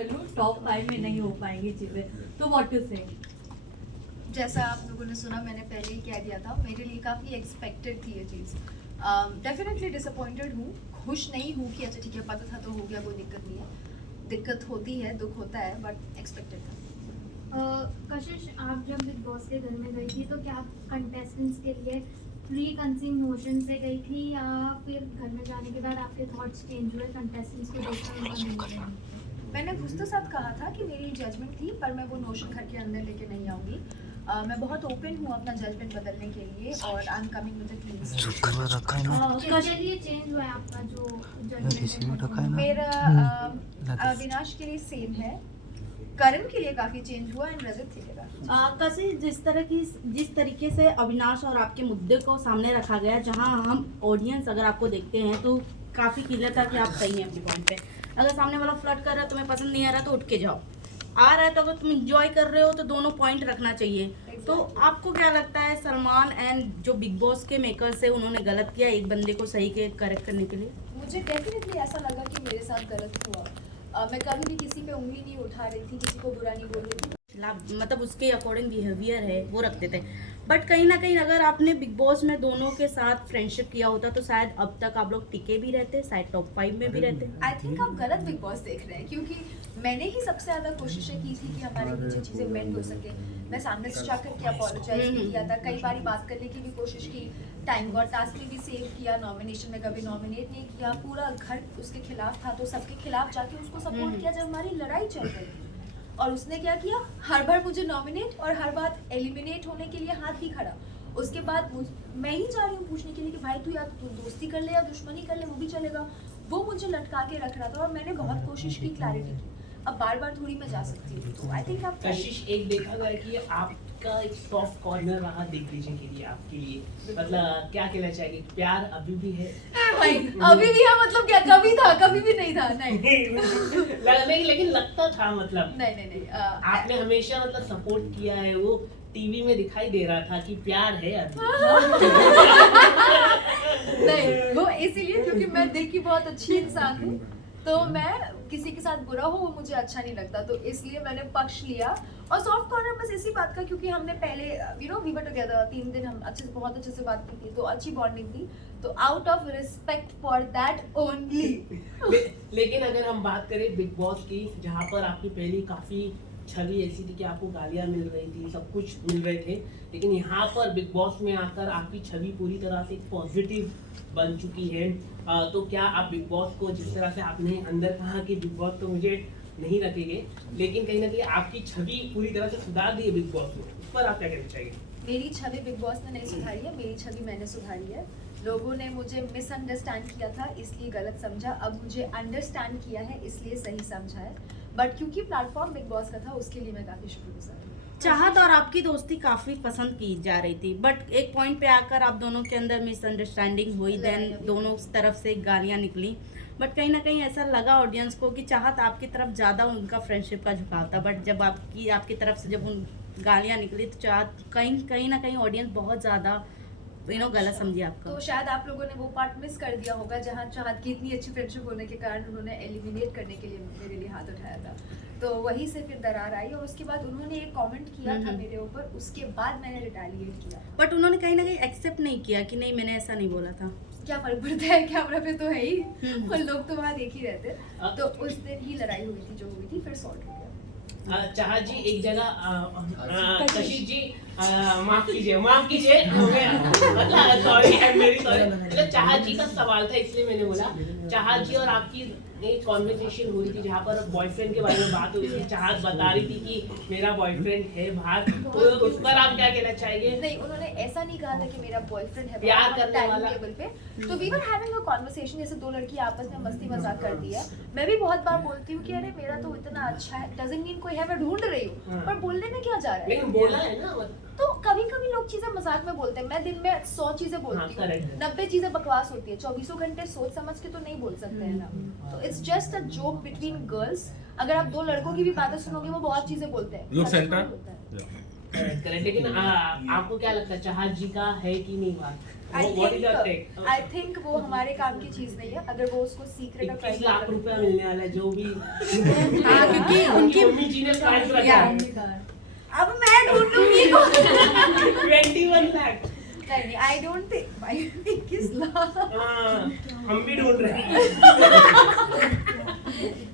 कर लूँ, टॉप 5 में नहीं हो पाएंगी चीज़ें, तो व्हाट टू से? जैसा आप लोगों ने सुना, मैंने पहले ही कह दिया था, मेरे लिए काफ़ी एक्सपेक्टेड थी ये चीज़। डेफिनेटली डिसअपॉइंटेड हूँ, खुश नहीं हूँ कि अच्छा ठीक है पता था तो हो गया, कोई दिक्कत नहीं है। दिक्कत होती है, दुख होता है, बट एक्सपेक्टेड था। कशिश, आप जब बिग बॉस के घर में गई थी तो क्या कंटेस्टेंट्स के लिए प्री कंसीव नोशन से गई थी या फिर घर में जाने के बाद आपके थॉट्स चेंज हुए कंटेस्टेंट्स को देखकर उनका मिलने? मैंने खुद तो साथ कहा था कि मेरी जजमेंट थी, पर मैं वो नोशन घर के अंदर लेके नहीं आऊँगी। मैं बहुत ओपन हूँ अपना जजमेंट बदलने के लिए, और I am coming with a clean slate. किसके लिए चेंज हुआ है आपका जो जजमेंट है? मेरा अविनाश के लिए सेम है, करण के लिए काफ़ी चेंज हुआ, एंड रजत के लिए काफ़ी। कसी जिस तरीके से अविनाश और आपके मुद्दे को सामने रखा गया, जहां हम ऑडियंस अगर आपको देखते हैं तो काफ़ी क्लियर था कि आप सही हैं अपने पॉइंट पे। अगर सामने वाला फ्लर्ट कर रहा है, तुम्हें पसंद नहीं आ रहा तो उठ के जाओ, आ रहा है तो अगर तुम इंजॉय कर रहे हो तो दोनों पॉइंट रखना चाहिए। तो आपको क्या लगता है सलमान एंड जो बिग बॉस के मेकर्स है उन्होंने गलत किया एक बंदे को सही के करेक्ट करने के लिए? मुझे डेफिनेटली ऐसा लगा कि मेरे साथ गलत हुआ। मैं कभी भी किसी पे उंगली नहीं उठा रही थी, किसी को बुरा नहीं बोल रही थी। मतलब उसके अकॉर्डिंग बिहेवियर है वो रखते थे, बट कहीं ना कहीं अगर आपने बिग बॉस में दोनों के साथ फ्रेंडशिप किया होता तो शायद अब तक आप लोग टिके भी रहते, शायद टॉप 5 में भी रहते। आई थिंक आप गलत बिग बॉस देख रहे हैं, क्योंकि मैंने ही सबसे ज़्यादा कोशिशें की थी कि हमारे बीच ये चीज़ें मेंड हो सके। मैं सामने से जाकर के अपोलोजाइज भी किया था, कई बार बात करने की भी कोशिश की, टाइम गॉड टास्क में भी सेव किया, नॉमिनेशन में कभी नॉमिनेट नहीं किया, पूरा घर उसके खिलाफ था तो सबके खिलाफ जाके उसको सपोर्ट किया जब हमारी लड़ाई चल रही थी। और उसने क्या किया, हर बार मुझे नॉमिनेट और हर बार एलिमिनेट होने के लिए हाथ भी खड़ा। उसके बाद मैं ही जा रही हूँ पूछने के लिए कि भाई तू या तू दोस्ती कर ले या दुश्मनी कर ले, वो भी चलेगा। वो मुझे लटका के रख रहा था और मैंने बहुत कोशिश की क्लैरिटी की। अब बार बार थोड़ी मैं जा सकती हूँ, तो आई थिंक आप कशिश, एक देखा गया कि आपका एक सॉफ्ट कॉर्नर रहा दिग्विजय के लिए, आपके लिए, मतलब क्या कहना चाहेंगे, प्यार अभी भी है? भाई अभी भी है, मतलब क्या कभी था? कभी भी नहीं था। नहीं लेकिन लगता था, मतलब नहीं आपने हमेशा मतलब सपोर्ट किया है, वो टीवी में दिखाई दे रहा था कि प्यार है अभी। नहीं, वो इसीलिए क्योंकि मैं दिल की बहुत अच्छी इंसान हूँ, तो मैं किसी के साथ बुरा हो वो मुझे अच्छा नहीं लगता, तो इसलिए मैंने पक्ष लिया। और सॉफ्ट कॉर्नर बस इसी बात का, क्योंकि हमने पहले वी वर टुगेदर 3 दिन, हम बहुत अच्छे से बात की थी, तो अच्छी बॉन्डिंग थी, तो out of respect for that only. लेकिन अगर हम बात करें बिग बॉस की, जहाँ पर आपकी पहली काफी छवि ऐसी थी कि आपको गालियाँ मिल रही थी, सब कुछ मिल रहे थे, लेकिन यहाँ पर बिग बॉस में आकर आपकी छवि पूरी तरह से पॉजिटिव बन चुकी है। तो क्या आप बिग बॉस को, जिस तरह से आपने अंदर कहा कि बिग बॉस तो मुझे नहीं रखेंगे, लेकिन कहीं ना कहीं आपकी छवि पूरी तरह से सुधार दी है बिग बॉस में, उस पर आप क्या कहना चाहिए? मेरी छवि बिग बॉस ने नहीं सुधारी है, मेरी छवि मैंने सुधारी है। लोगों ने मुझे मिसअंडरस्टैंड किया था इसलिए गलत समझा, अब मुझे अंडरस्टैंड किया है इसलिए सही समझा है। बट क्योंकि प्लेटफॉर्म बिग बॉस का था, उसके लिए मैं काफ़ी शुक्रगुजार हूँ। चाहत और आपकी दोस्ती काफी पसंद की जा रही थी, बट एक पॉइंट पे आकर आप दोनों के अंदर मिसअंडरस्टैंडिंग हुई, देन दोनों तरफ से गालियां निकली, बट कहीं ना कहीं ऐसा लगा ऑडियंस को कि चाहत आपकी तरफ ज़्यादा उनका फ्रेंडशिप का झुकाव था, बट जब आपकी तरफ से जब उन गालियां निकली तो चाहत कहीं ना कहीं ऑडियंस बहुत ज़्यादा गलत समझी आपका। तो शायद आप लोगों ने वो पार्ट मिस कर दिया होगा जहाँ चाहत की इतनी अच्छी फ्रेंडशिप होने के कारण उन्होंने एलिमिनेट करने के लिए मेरे लिए हाथ उठाया था, तो वहीं से फिर दरार आई, और उसके बाद उन्होंने एक कमेंट किया था मेरे ऊपर, उसके बाद मैंने रिटेलिएट किया। बट उन्होंने कहीं ना कहीं एक्सेप्ट नहीं किया कि नहीं मैंने ऐसा नहीं बोला था। क्या फर्क पड़ता है, कैमरा पे तो है ही, और लोग तो वहाँ देख ही रहते। तो उस दिन ही लड़ाई हुई थी जो हुई थी, फिर सॉल्व हो गया। चाहत जी एक जगह, कशिश जी माफ कीजिए हो गया, मतलब sorry, I am very sorry. मतलब चाहत जी का सवाल था इसलिए मैंने बोला। चाहत जी और आपकी एक कॉन्वर्सेशन हुई थी जहाँ पर बॉयफ्रेंड के बारे में बात हुई थी, चाहत बता रही थी कि मेरा बॉयफ्रेंड है बाहर, तो उस पर आप क्या कहना चाहेंगे? नहीं, उन्होंने ऐसा नहीं कहा था कि मेरा बॉयफ्रेंड है प्यार करने वाला टेबल पे, तो we were having a conversation, जैसे दो लड़की आपस में मस्ती मजाक कर दिया। मैं भी बहुत बार बोलती हूँ कि अरे मेरा तो इतना अच्छा है, डजंट मीन कोई है, मैं ढूंढ रही हूँ, पर बोलने में क्या जा रहा है? लेकिन बोला है ना, तो कभी कभी लोग चीजें मजाक में बोलते हैं, मैं दिन में 100 चीजें बोलती हूँ, 90 चीजें बकवास होती है, 24 घंटे सोच समझ के तो नहीं बोल सकते हैं ना, तो it's just a joke between girls. अगर आप दो लड़कों की भी बातें सुनोगे वो बहुत चीजें बोलते हैं, करेक्ट। लेकिन आपको क्या लगता है चाहत जी का है कि नहीं बात? आई थिंक वो हमारे काम की चीज नहीं है। अगर वो उसको सीक्रेट 21 लाख रुपया मिलने वाला है जो भी हाँ, क्योंकि उनकी मम्मी जी ने प्राइस रखा है अब मैं ढूंढूंगी 21 लाख। नहीं, आई डोंट थिंक 21 लाख। हाँ, हम भी ढूंढ रहे हैं।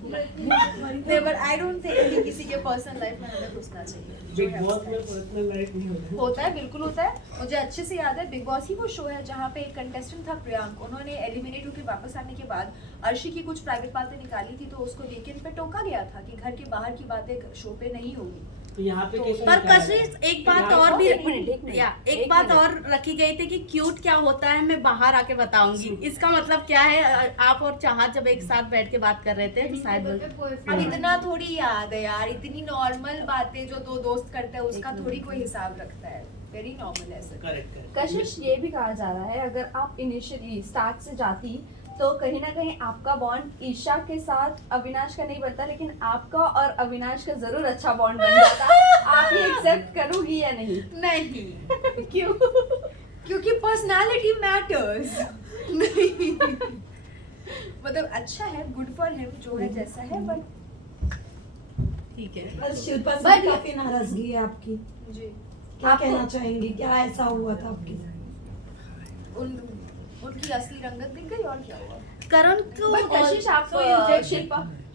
नहीं, बट आई डोंट थिंक कि किसी के पर्सनल लाइफ में हमें घुसना चाहिए। बिग बॉस में पर्सनल लाइफ नहीं होता। होता है, बिल्कुल होता है। मुझे अच्छे से याद है, बिग बॉस ही वो शो है जहाँ पे एक कंटेस्टेंट था प्रियांक। उन्होंने एलिमिनेट होकर वापस आने के बाद अर्शी की कुछ प्राइवेट बातें निकाली थी, तो उसको वीकेंड पे टोका गया था कि घर के बाहर की बातें शो पे नहीं होगी। तो यहाँ पे कैसे पर निकाला कशिश है? एक बात यहाँ- और भी एक मिनट। या एक बात और रखी गई थी कि क्यूट क्या होता है मैं बाहर आके बताऊंगी। इसका मतलब क्या है? आप और चाहत जब एक साथ बैठ के बात कर रहे थे तो शायद अब इतना थोड़ी याद है यार, इतनी नॉर्मल बातें जो दो दोस्त करते हैं उसका थोड़ी कोई हिसाब रखता है। वेरी नॉर्मल है सर। Correct correct. कशिश ये भी कहा जा रहा है अगर आप इनिशियली स्टार्ट से जाती तो कहीं ना कहीं आपका बॉन्ड ईशा के साथ अविनाश का नहीं बनता, लेकिन आपका और अविनाश का जरूर अच्छा बॉन्ड बन जाता। आप ये एक्सेप्ट करोगी या नहीं? नहीं, क्यों? क्योंकि पर्सनालिटी मैटर्स। नहीं, मतलब अच्छा है, गुड फॉर हिम जो है जैसा है, बट ठीक है। पर शिल्पा से But- काफी नाराजगी है आपकी, जी क्या आपको- कहना चाहेंगी? क्या ऐसा हुआ था आपके साथ? उनकी असली रंगत दिख गई और क्या हुआ। करण को बट कशिश आप So you reject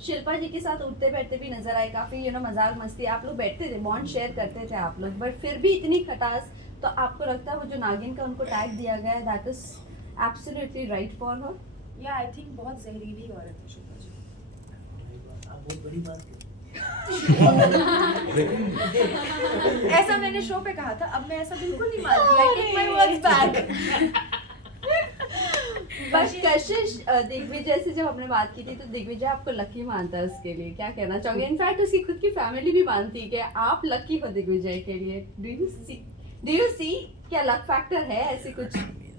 शिल्पा जी के साथ उठते बैठते भी नजर आए, काफी मजाक मस्ती आप लोग बैठते थे, बॉन्ड शेयर करते थे आप लोग, बट फिर भी इतनी खटास। तो आपको लगता है वो जो नागिन का उनको टैग दिया गया है that is absolutely right for her? या आई थिंक बहुत जहरीली औरत है शिल्पा जी। आप बहुत बड़ी बात की। ऐसा मैंने शो पे कहा था, अब मैं ऐसा बिल्कुल नहीं मानती। I take my words back. But Kashish Digvijay से जब हमने बात की थी तो दिग्विजय आपको लकी मानता है, उसके लिए क्या कहना चाहोगे? इनफैक्ट उसकी खुद की फैमिली भी मानती है कि आप लकी हो दिग्विजय के लिए। डू यू सी क्या लक फैक्टर है ऐसे कुछ?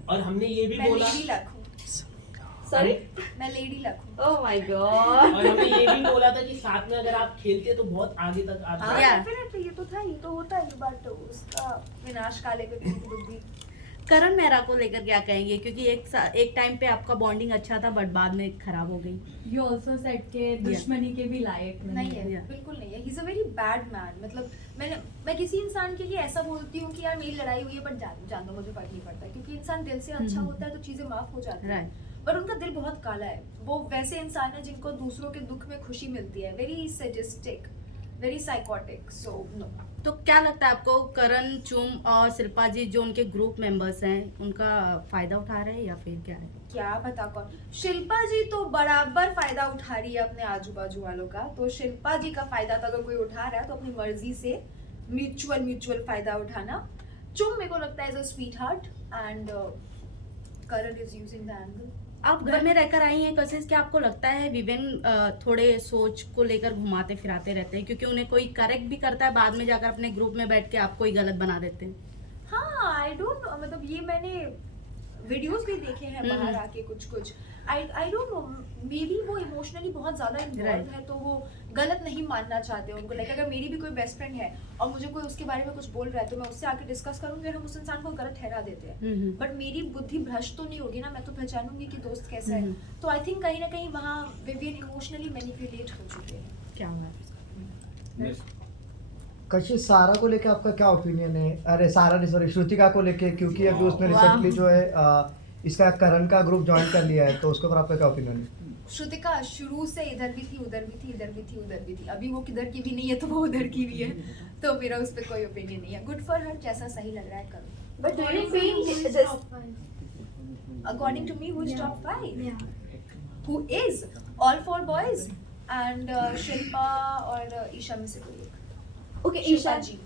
और हमने ये भी मैं बोला लेडी लक हूँ। सॉरी? मैं लेडी लक हूँ। Oh my God. और हमने ये भी बोला था कि साथ में अगर आप खेलते तो बहुत आगे तक आप हाँ, Yeah. डेफिनेटली ये तो था, ये तो होता है, बट उसका विनाश काले पे की बुद्धि। करण मेहरा को लेकर क्या कहेंगे? क्योंकि एक टाइम पे आपका बॉन्डिंग अच्छा था बट बाद में खराब हो गई। यू ऑल्सो सेट के दुश्मनी के भी लायक नहीं है, Yeah. बिल्कुल नहीं है। He is a very bad man. मतलब मैं किसी इंसान के लिए ऐसा बोलती हूँ कि यार मेरी लड़ाई हुई है, बट जान दो, मुझे फर्क नहीं पड़ता, क्योंकि इंसान दिल से अच्छा होता है तो चीजें माफ हो जाती हैं। पर उनका दिल बहुत काला है। वो वैसे इंसान है जिनको दूसरों के दुख में खुशी मिलती है। वेरी सजेस्टिक, वेरी साइकोटिक। So no. तो क्या लगता है आपको करण, चुम और शिल्पा जी जो उनके ग्रुप मेंबर्स हैं उनका फायदा उठा रहे हैं या फिर क्या है? क्या पता कौन। शिल्पा जी तो बराबर फायदा उठा रही है अपने आजू बाजू वालों का। तो शिल्पा जी का फायदा तो अगर कोई उठा रहा है तो अपनी मर्जी से म्यूचुअल फायदा उठाना। चुम मेरे को लगता है is a sweet heart and Karan is using the angle. आप घर में रहकर आई हैं कशिश, क्या आपको लगता है विवेन थोड़े सोच को लेकर घुमाते फिराते रहते हैं? क्योंकि उन्हें कोई करेक्ट भी करता है, बाद में जाकर अपने ग्रुप में बैठ के आपको ही गलत बना देते हैं। हाँ, आई डोंट नो, मतलब ये मैंने वीडियोस भी देखे हैं बाहर आके कुछ। I don't know, may be वो इमोशनली बहुत ज्यादा इन्वॉल्व है तो वो गलत नहीं मानना चाहते उनको। लाइक अगर मेरी भी कोई बेस्ट फ्रेंड है और मुझे कोई उसके बारे में कुछ बोल रहा है तो मैं उससे आके डिस्कस करूंगी और हम उस इंसान को गलत ठहरा देते हैं। बट मेरी बुद्धि भ्रष्ट तो नहीं होगी ना, मैं तो पहचानूंगी कि दोस्त कैसा है। तो आई थिंक कहीं ना कहीं वहाँ विवियन इमोशनली मैनिपुलेट हो चुके हैं। क्या हुआ है? कशिश, सारा को लेके आपका क्या ओपिनियन है? अरे सारा नहीं, सॉरी, श्रुतिका को लेके, क्योंकि अभी उसने वाह। रिसेंटली जो है इसका करण का ग्रुप ज्वाइन कर लिया है, तो उसके ऊपर आपका क्या ओपिनियन है? श्रुतिका शुरू से इधर भी थी, उधर भी थी, इधर भी थी, उधर भी थी। अभी वो किधर की भी नहीं है तो वो उधर की भी है। तो मेरा उस पर कोई ओपिनियन नहीं है। गुड फॉर हर, जैसा सही लग रहा है करो। But do you feel this? According to me, who is top 5? Yeah. Who is all 4 boys and Shilpa और ईशा में से कोई एक। ओके, शिल्पा ईशा जी।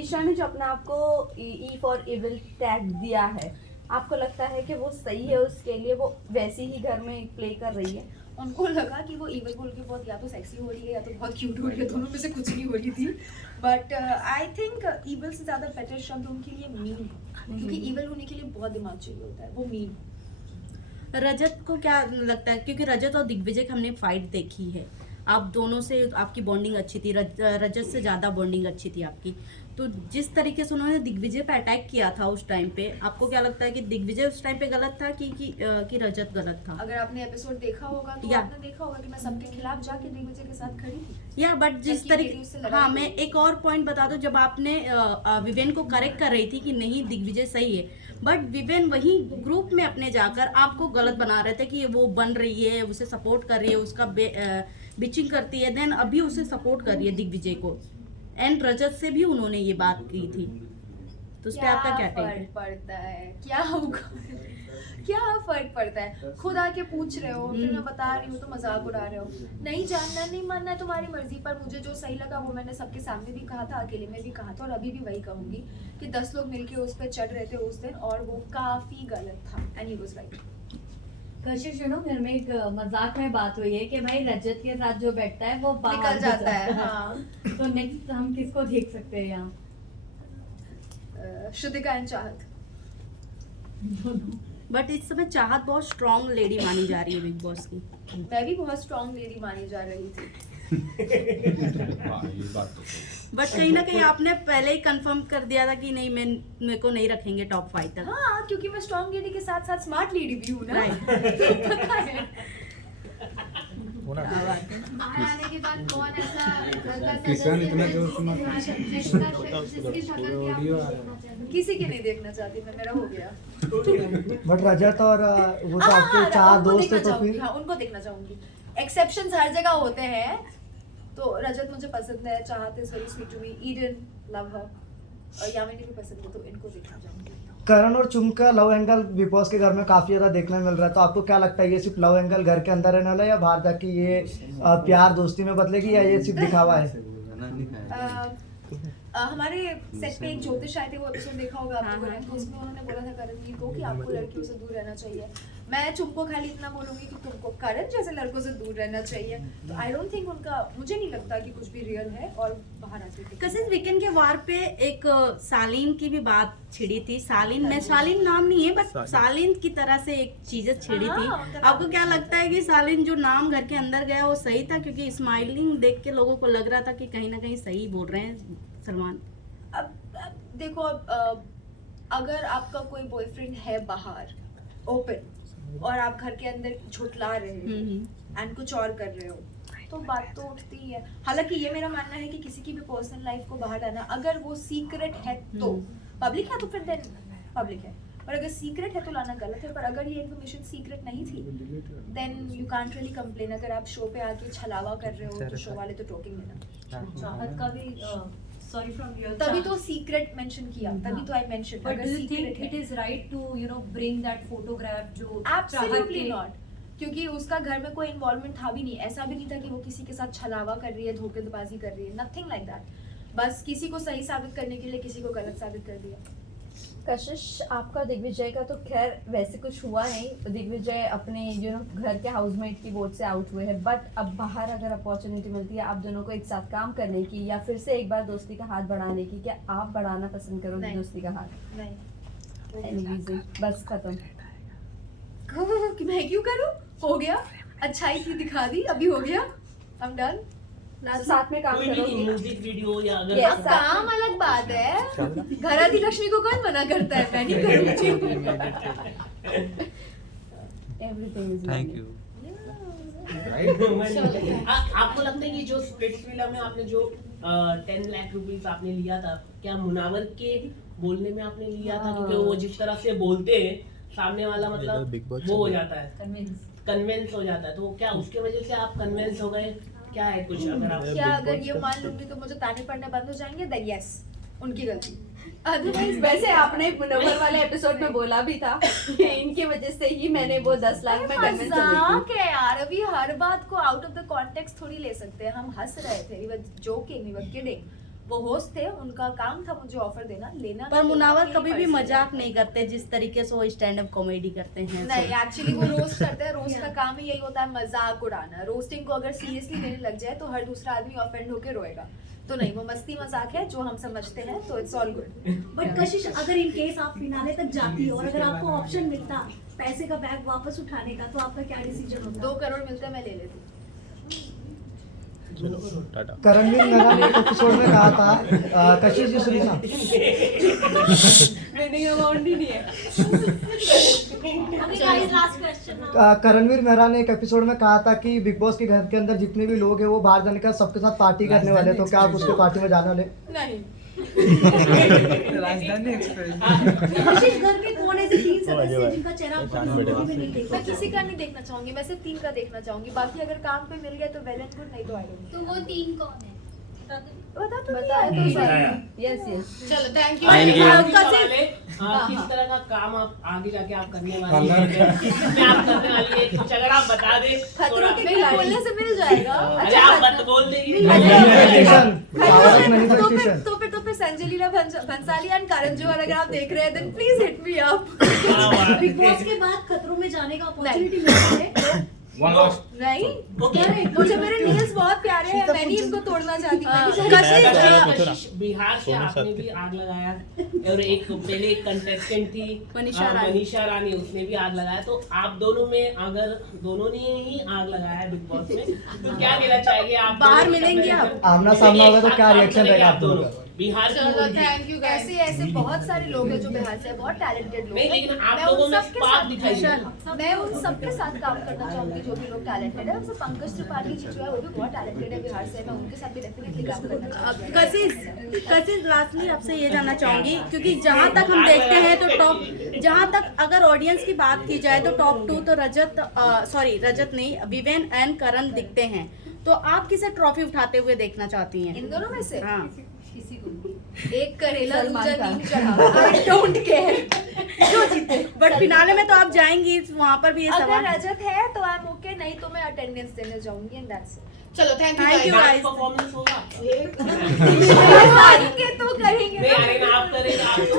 ईशा ने जो अपने आप को ई फॉर इविल टैग दिया है, आपको लगता है कि वो सही है उसके लिए? वो वैसे ही घर में प्ले कर रही है? उनको लगा कि वो इविल बोल के बहुत या तो सेक्सी हो रही है या तो बहुत क्यूट हो रही है, दोनों में से कुछ नहीं हो रही थी। बट आई थिंक इविल से ज़्यादा बेटर शब्द उनके लिए मीन है, क्योंकि इविल होने के लिए बहुत दिमाग चाहिए होता है। वो मीन। रजत को क्या लगता है? क्योंकि रजत और दिग्विजय की हमने फाइट देखी है, आप दोनों से आपकी बॉन्डिंग अच्छी थी, रजत से ज़्यादा बॉन्डिंग अच्छी थी आपकी। तो जिस तरीके से उन्होंने दिग्विजय पे अटैक किया था उस टाइम पे, आपको क्या लगता है कि दिग्विजय उस टाइम पे गलत था कि रजत गलत था? अगर आपने एपिसोड देखा होगा तो या। आपने देखा होगा कि मैं सबके खिलाफ जाके दिग्विजय के साथ खड़ी थी। या बट जिस जबकि मेरी तरीके, उससे लड़ाई हाँ हुई। मैं एक और पॉइंट बता दूं, जब आपने विवेन को करेक्ट कर रही थी कि नहीं दिग्विजय सही है, बट विवेन वही ग्रुप में अपने जाकर आपको गलत बना रहे थे कि वो बन रही है, उसे सपोर्ट कर रही है, उसका बिचिंग करती है, देन अभी उसे सपोर्ट कर रही है दिग्विजय को, एंड रजत से भी उन्होंने ये बात की थी, तो उस पर आपका क्या टेक है? फर्क पड़ता है? क्या होगा? क्या फर्क पड़ता है? खुद आके पूछ रहे हो, फिर मैं बता रही हूँ तो मजाक उड़ा रहे हो। नहीं जानना नहीं मानना है तुम्हारी मर्जी, पर मुझे जो सही लगा वो मैंने सबके सामने भी कहा था, अकेले में भी कहा था, और अभी भी वही कहूंगी कि 10 लोग मिलके उस पर चढ़ रहे थे उस दिन, और वो काफी गलत था, एंड ही वाज राइट। कशिश घर में एक मजाक में बात हुई है कि भाई रजत के साथ जो बैठता है वो बाहर निकल जाता है। जाता हाँ। तो नेक्स्ट हम किसको देख सकते हैं यहाँ? श्रुतिका एंड चाहत। बट इस समय चाहत बहुत स्ट्रॉन्ग लेडी मानी जा रही है बिग बॉस की। मैं भी बहुत स्ट्रॉन्ग लेडी मानी जा रही थी। बट कहीं ना कहीं आपने पहले ही कंफर्म कर दिया था कि नहीं, मेरे को नहीं रखेंगे टॉप 5 तक। हाँ, क्योंकि मैं स्ट्रॉन्ग लेडी के साथ साथ स्मार्ट लेडी भी हूँ ना। Right. तो पता है। बाहर आने के बाद कौन ऐसा किसान इतना जोर से मत जिसकी शक्ल भी आप देखना चाहेंगे? किसी की नहीं देखना चाहती मैं, मेरा हो गया। बट रजत और वो तो आपके हाँ, चार उनको दोस्त देखना थे, तो चाहूंगी। फिर हाँ, उनको देखना चाहूंगी। एक्सेप्शंस हर जगह होते हैं, तो रजत मुझे पसंद है, Chahat is very sweet to me, Eden love her, और यामिनी भी पसंद है, तो इनको देखना चाहूंगी। करण और चुम का लव एंगल बिग बॉस के घर में काफी ज्यादा देखने मिल रहा है, तो आपको क्या लगता है ये सिर्फ लव एंगल घर के अंदर रहने वाला है, या बाहर जाके ये प्यार दोस्ती में बदलेगी, या ये सिर्फ दिखावा है? हमारे सेट पे एक ज्योतिष आए थे, वो एपिसोड देखा होगा आप लोगों ने, तो उसमें उन्होंने बोला था करणवीर को कि आपको लड़कियों से दूर रहना चाहिए। मैं चुम को खाली इतना बोलूंगी कि तुमको करण जैसे लड़कों से दूर रहना चाहिए। तो आई डोंट थिंक उनका, मुझे नहीं लगता कि कुछ भी रियल है, और बाहर आते थे। कसिस वीकेंड के वार पे एक सालीन की भी बात छिड़ी थी। सालीन में, सालीन नाम नहीं है बट सालीन की तरह से एक चीजें छिड़ी थी। हाँ, उनका आपको क्या लगता है कि सालीन जो नाम घर के अंदर गया वो सही था? क्योंकि स्माइलिंग देख के लोगों को लग रहा था कि कहीं ना कहीं सही बोल रहे हैं सलमान। अब देखो, अगर आपका कोई बॉयफ्रेंड है बाहर ओपन, और आप घर के अंदर झुठला रहे हो एंड कुछ और कर रहे हो, तो बात तो उठती ही है। हालांकि ये मेरा मानना है कि किसी की भी पर्सनल लाइफ को बाहर लाना, अगर वो सीक्रेट है तो पब्लिक है तो फिर देन पब्लिक है, और अगर सीक्रेट है तो लाना गलत है। पर अगर ये इन्फॉर्मेशन सीक्रेट नहीं थी, then you can't really complain. अगर आप शो पे आके छलावा कर रहे हो तो शो वाले तो टोकेंगे ना। चाहत का भी सॉरी फ्रॉम योर, तभी तो सीक्रेट मेंशन किया, तभी तो आई मेंशन। बट अगर do you secret think it is right to bring that photograph जो एब्सोल्युटली नॉट, क्योंकि उसका घर में कोई इन्वॉल्वमेंट था भी नहीं। ऐसा भी नहीं था कि वो किसी के साथ छलावा कर रही है, धोखेबाजी कर रही है, नथिंग लाइक दैट। बस किसी को सही साबित करने के लिए किसी को गलत साबित कर दिया। कशिश, आपका दिग्विजय का तो खैर वैसे कुछ हुआ नहीं। दिग्विजय अपने घर के हाउसमेट की वोट से आउट हुए हैं, बट अब बाहर अगर अपॉर्चुनिटी मिलती है आप दोनों को एक साथ काम करने की, या फिर से एक बार दोस्ती का हाथ बढ़ाने की, क्या आप बढ़ाना पसंद करोगे नहीं। दोस्ती का हाथ? नहीं, Any reason? बस खत्म। कि मैं क्यों करूं? हो गया, अच्छाई थी दिखा दी, अभी हो गया, आई एम डन। साथ में काम कोई भी करोगे? म्यूजिक वीडियो या अगर Yes. अब काम अलग बात है, घराती लक्ष्मी को कौन मना करता है? मैं नहीं करूंगी। Everything is thank money. You. आपको लगता है कि जो स्प्लिट्स विला में आपने जो 10 लाख रुपीस आपने लिया था, क्या मुनावर के बोलने में आपने लिया था? क्योंकि वो जिस तरह से बोलते हैं सामने वाला, मतलब वो हो जाता है, कन्विंस हो जाता है, तो क्या उसके वजह से आप कन्विंस हो गए? क्या है कुछ अगर आप क्या अगर ये मान लूंगी तो मुझे ताने पड़ने बंद हो जाएंगे? देन यस, उनकी गलती। अदरवाइज वैसे आपने मुनव्वर वाले एपिसोड में बोला भी था कि इनकी वजह से ही मैंने वो 10 लाख में कन्विंस हो गई मजाक है यार, अभी हर बात को आउट ऑफ द कॉन्टेक्स्ट थोड़ी ले सकते हैं। हम हंस रहे थे, we were joking, we were kidding. वो होस्ट थे, उनका काम था मुझे ऑफर देना, लेना। पर मुनावर मेरी कभी भी personal मजाक नहीं करते जिस तरीके से वो स्टैंड अप कॉमेडी करते हैं। नहीं, एक्चुअली वो रोस्ट करते हैं। रोस्ट का काम ही यही होता है, मजाक उड़ाना। रोस्टिंग को अगर सीरियसली लेने लग जाए तो हर दूसरा आदमी ऑफेंड होकर रोएगा। तो नहीं, वो मस्ती मजाक है जो हम समझते हैं, तो इट्स ऑल गुड। बट कशिश, अगर इन केस आप फिनाले तक जाती और अगर आपको ऑप्शन मिलता पैसे का बैग वापस उठाने का, तो आपका क्या डिसीजन होता? 2 करोड़ मिलता मैं ले लेती। करणवीर मेहरा ने एक एपिसोड में कहा था कशिश जी सुनिए ना ट्रेनिंग अमाउंट ही नहीं है। अभी guys last question Karanveer Mehra ने एक एपिसोड में कहा था कि बिग बॉस के घर के अंदर जितने भी लोग हैं वो बाहर जाने का सबके साथ पार्टी करने वाले, तो क्या आप उसके पार्टी में जाने वाले? नहीं। राजधानी एक्सप्रेस। कशिश घर के कौन ऐसे 3 सदस्य हैं जिनका चेहरा आप कभी भी नहीं देखा? मैं किसी का नहीं देखना चाहूंगी, मैं सिर्फ 3 का देखना चाहूंगी। बाकी अगर काम पे मिल गया तो वेल एंड गुड, नहीं तो आई डोंट। तो वो 3 कौन है? बता तो बताया तो सही। Yes yes. चलो थैंक यू। किस तरह का काम आप आगे जाके आप करने वाली हैं? इसमें आप करने वाली है कुछ अगर आप बता दे खतरों के खिलाड़ी बोलने से मिल जाएगा। अरे आप बत बोल देंगे। मैनिफेस्टेशन तो फिर संजय लीला भंसाली एंड करण जोहर अगर आप देख रहे हैं then please hit me up. Bigg Boss के बाद खतरों में जाने का अपॉर्चुनिटी मिलती है? नहीं, मुझे मेरे नील्स बहुत प्यारे हैं, मैं नहीं इनको तोड़ना चाहती। कशिश बिहार से आपने भी आग लगाया और एक पहले एक कंटेस्टेंट थी मनीषा रानी, उसने भी आग लगाया। तो आप दोनों में अगर दोनों ने ही आग लगाया बिग बॉस में तो क्या कहना चाहिए आप? बाहर मिलेंगे आप? आमना सामना होगा तो क्या रिएक्शन रहेगा आप दोनों का? Bihar thank you guys. ऐसे बहुत सारे लोग हैं जो बिहार से हैं, बहुत टैलेंटेड लोग नहीं, हैं। लेकिन आप मैं लोगों उन में सबके स्पार्क साथ- दिखाइए। मैं उन सबके साथ काम करना चाहूंगी जो भी लोग टैलेंटेड है। जैसे पंकज त्रिपाठी जी जो है वो भी बहुत टैलेंटेड है बिहार से, मैं उनके साथ भी डेफिनेटली काम करना चाहूंगी। कशिश लास्टली आपसे ये जानना चाहूंगी, क्योंकि जहाँ तक हम देखते हैं तो टॉप, जहाँ तक अगर ऑडियंस की बात की जाए तो टॉप 2 तो रजत नहीं, विवेन एंड करण दिखते हैं। तो आप किसे ट्रॉफी उठाते हुए देखना चाहती हैं? इन दोनों में से हाँ। एक करेला सलमान दूसरा खान। नीम चढ़ा, आई डोंट केयर जो जीते। बट फिनाले में तो आप जाएंगी, वहाँ पर भी ये अगर सवाल। रजत है तो आई एम ओके, नहीं तो मैं अटेंडेंस देने जाऊंगी एंड दैट्स इट। चलो thank you Thank you, guys. guys. Performance होगा करेंगे तो करेंगे नहीं, अरे ना आप करेंगे आप तो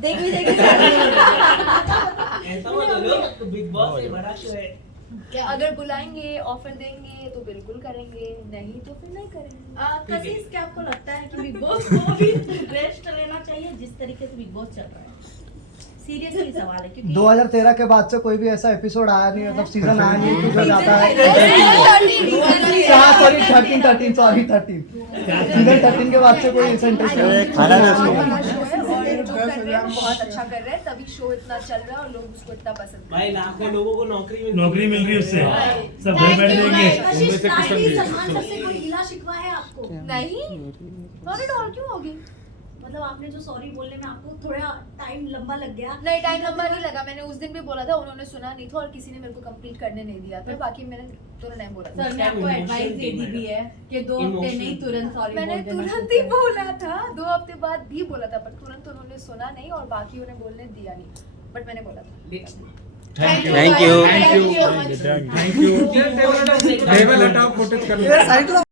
दिग्विजय के साथ ऐसा मत बोलो, बिग बॉस एक बड़ा शो है। अगर बुलाएंगे ऑफर देंगे तो बिल्कुल करेंगे, नहीं तो फिर नहीं करेंगे। कशिश, क्या आपको लगता है कि बिग बॉस को भी रेस्ट लेना चाहिए जिस तरीके से बिग बॉस चल रहा है? सीरियसली सवाल है, क्योंकि 2013 के बाद से कोई भी ऐसा एपिसोड आया नहीं, मतलब सीजन आया नहीं कुछ हो जाता है। सॉरी 13 सीजन 13 के बाद से कोई ऐसा इंटरेस्ट नहीं। खाना दे उसको। वाला शो है और जो कर रहे हैं वो बहुत अच्छा कर रहे हैं, तभी शो इतना चल रहा है और लोग उसको इतना पसंद कर रहे भाई लाखों लोगों को नौकरी मिल रही है उससे, सब घर बैठ जाएंगे। कशिश लाडली सलमान सर से कोई गिला शिकवा है आपको? हैं। नहीं, नॉट एट ऑल, क्यों होगी? मतलब आपने जो सॉरी बोलने में आपको थोड़ा टाइम लंबा लग गया। नहीं, टाइम लंबा नहीं लगा, मैंने उस दिन भी बोला था, उन्होंने सुना नहीं था और किसी ने मेरे को कंप्लीट करने नहीं दिया था। बाकी मैंने तुरंत नहीं बोला सर था। ने आपको एडवाइस दे दी भी है कि 2 हफ्ते नहीं तुरंत सॉरी बोल मैंने देना। तुरंत ही बोला था, 2 हफ्ते बाद भी बोला था, पर तुरंत उन्होंने सुना नहीं और बाकी उन्हें बोलने दिया नहीं, बट मैंने बोला था। Thank you. Thank you. Table हटाओ, फुटेज कर लो।